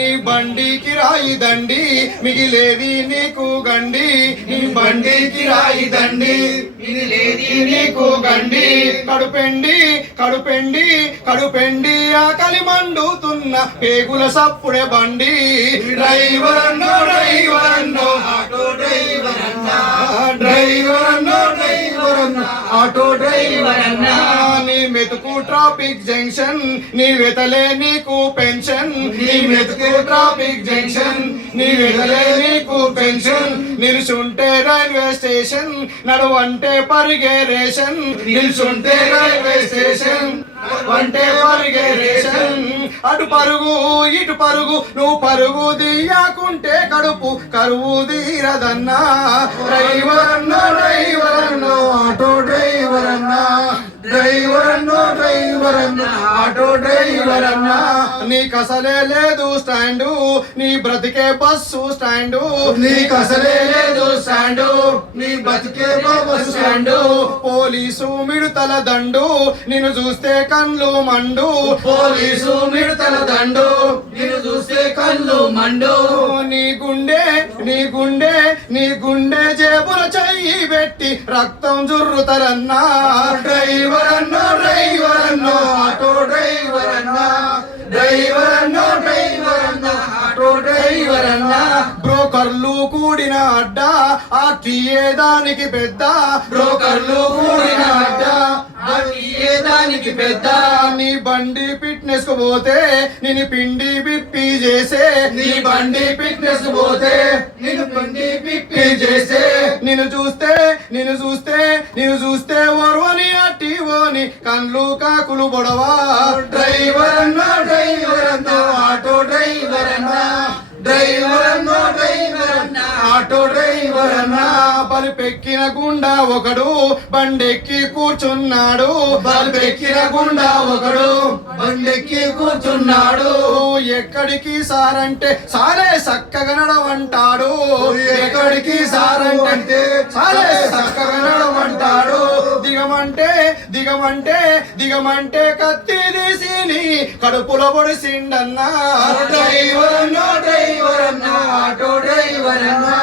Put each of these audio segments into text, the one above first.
నీ బండికి రాయి దండి మిగిలేది నీకు గండి నీ బండికి రాయి దండి మిగిలేది నీకు గండి కడుపెండి కడుపెండి కడుపెండి ఆకలి మండుతున్న పేగుల సప్పుడే బండి డ్రైవర్ అన్నో డ్రైవర్ అన్నో ఆటో డ్రైవర్ అన్నా డ్రైవర్ అన్నో డ్రైవర్ అన్నా ఆటో డ్రైవర్ అన్నా నీ మెతుకు ట్రాఫిక్ జంక్షన్ నీ వెతలే నీకు పెన్షన్ నీ మెతుకు ట్రాఫిక్ జంక్షన్ నీ వెతలే నీకు pension నిలుచుంటే railway station నడువంటే పరిగే ration నిలుచుంటే railway station అంటే పరిగే రేషన్ అటు పరుగు ఇటు పరుగు నువ్వు పరుగు దియ్యాకుంటే కడుపు కరువు తీరదన్నా డ్రైవర్ అన్నో డ్రైవర్ అన్నో ఆటో డ్రైవర్ అన్నా డ్రైవర్ అన్నో డ్రైవర్ అన్నా ఆటో డ్రైవర్ అన్నా నీకు అసలే లేదు స్టాండు నీ బ్రతికే బస్సు స్టాండు నీకు అసలే లేదు స్టాండు నీ బ్రతికే బస్సు స్టాండు పోలీసు మిడతల దండు నిన్ను చూస్తే కళ్ళు మండు పోలీసు మిడతల దండు నిన్ను చూస్తే కళ్ళు మండు నీ గుండె నీ గుండె నీ గుండె జేబుల చెయ్యి పెట్టి రక్తం జుర్రుతరన్నా డ్రైవర్ అన్నో డ్రైవర్ అన్నో ఆటో డ్రైవర్ అన్నా డ్రైవర్ అన్నో డ్రైవర్ అన్నా ఆటో డ్రైవర్ అన్నా బ్రోకర్లు కూడిన అడ్డా ఆర్టీఏ దానికి పెద్ద బ్రోకర్లు కూడిన అడ్డా ఆర్టీఏ దానికి పెద్ద నీ బండి ఫిట్నెస్ కు పోతే నిన్ను పిండి పిప్పి చేసే నీ బండి ఫిట్నెస్ కు పోతే నిన్ను పిండి పిప్పి చేసే నిన్ను చూస్తే నిన్ను చూస్తే నిన్ను చూస్తే ఓర్వని అట్టి ఓని కళ్ళు కాకులు బొడవా డ్రైవర్ అన్నా డ్రైవర్ అన్నా ఆటో డ్రైవర్ అన్నా డ్రైవర్ అన్నో డ్రైవర్ అన్నా ఆటో డ్రైవర్ అన్నా బలిపెక్కిన గుండా ఒకడు బండెక్కి కూర్చున్నాడు బలిపెక్కిన గుండా ఒకడు బండెక్కి కూర్చున్నాడు ఎక్కడికి సారంటే సారే చక్కగా నడవంటాడు ఎక్కడికి సారంటే సారే చక్కగా నడవంటాడు దిగమంటే దిగమంటే దిగమంటే కత్తి తీసి నీ కడుపులో పొడిసిండన్నా డ్రైవర్ అన్నో డ్రైవర్ అన్నా ఆటో డ్రైవర్ అన్నా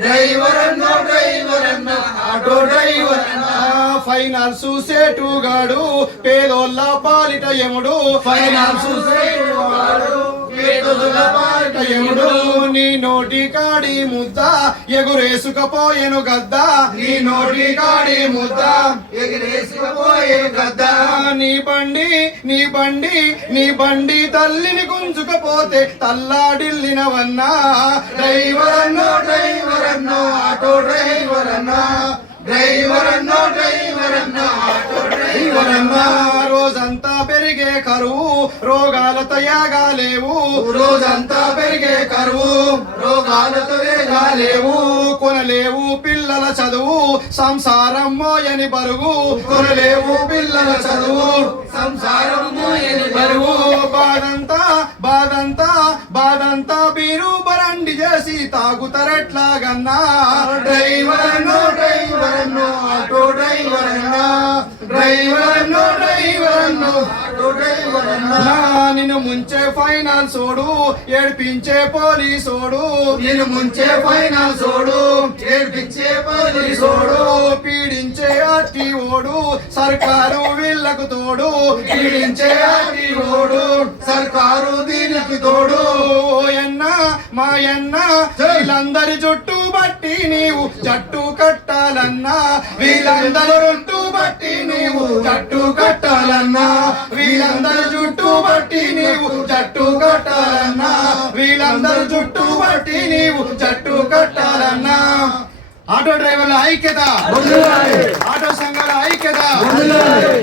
డ్రైవర్ అన్నో డ్రైవర్ అన్నా ఆటో డ్రైవర్ అన్నా ఫైనాన్స్ సేటు గాడు పేదోళ్ళ పాలిట యముడు ఫైనాన్స్ సేటు గాడు పేదోళ్ళ పాలిట యముడు నీ నోటి కాడి ముద్ద ఎగురేసుకపోయేను గద్ద నీ నోటి కాడి ముద్ద ఎగురేసుకపోయేను గద్ద నీ బండి నీ బండి నీ బండి తల్లిని గుంజుకపోతే తల్లాడిల్లినవన్నా డ్రైవర్ అన్నో డ్రైవర్ అన్నో ఆటో డ్రైవర్ అన్నా డ్రైవర్ అన్నో డ్రైవర్ అన్నా ఆటో డ్రైవర్ అన్నా రోజంతా పెరిగే కరువు రోగాలతో యాగాలేవు రోజంతా పెరిగే కరువు రోగాలతో యాగాలేవు కొనలేవు పిల్లల చదువు సంసారం మోయని బరువు కొనలేవు పిల్లల చదువు సంసారం మోయని బరువు బాధంతా బాధంతా బాధంతా బీరు బరండి చేసి తాగుతారట్లాగన్నా డ్రైవర్ అన్నో డ్రైవర్ అన్నో ఆటో డ్రైవర్ అన్నా డ్రైవర్ అన్నో డ్రైవర్ అన్నో ఆటో డ్రైవర్ అన్నా నిన్ను ముంచే ఫైనాన్స్ ఓడు ఏడ్పించే పోలీసోడు నిన్ను ముంచే ఫైనాన్స్ ఓడు ఏడ్పించే పోలీసోడు పీడించే ఆర్టీ ఓడు సర్కారు వీళ్ళకు తోడు పీడించే ఆర్టీ ఓడు సర్కారు దీనికి తోడు ఓయన్న మాయన్న వీళ్ళందరి జుట్టు బట్టి నీవు జట్టు కట్టాలన్నా వీళ్ళందరి జుట్టు బట్టి నీవు జట్టు కట్టాలన్నా వీళ్ళందరి జుట్టు బట్టి నీవు జట్టు కట్టాలన్నా వీళ్ళందరి జుట్టు బట్టి నీవు జట్టు కట్టాలన్నా ఆటో డ్రైవర్ల ఐక్యత ఆటో సంఘాల ఐక్యత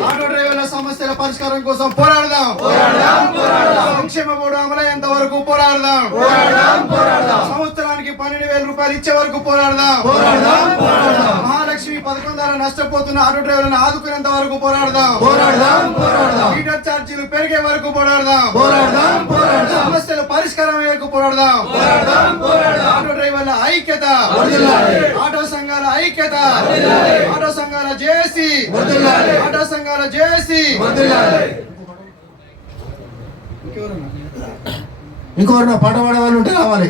ఆటో డ్రైవర్ల సమస్యల పరిష్కారం కోసం పోరాడదాం సంక్షేమ బోర్డు అమలయ్యేంత వరకు పోరాడదాం సంవత్సరానికి 12,000 రూపాయలు ఇచ్చే వరకు పోరాడదాం మహాలక్ష్మి పథకం ద్వారా నష్టపోతున్న ఆటో డ్రైవర్లను ఆదుకునేంత వరకు పోరాడదాం మీటర్ ఛార్జీలు పెరిగే వరకు పోరాడదాం సమస్యల పరిష్కారం వరకు పోరాడదాం ఆటో డ్రైవర్ల ఐక్యత ఆటో సంఘాల ఐక్యత ఆటో సంఘాల జేఏసీ ఆటో సంఘాల జేఏసీ ఇంకొకరు పాట పాడే వాళ్ళు ఉంటే రావాలి.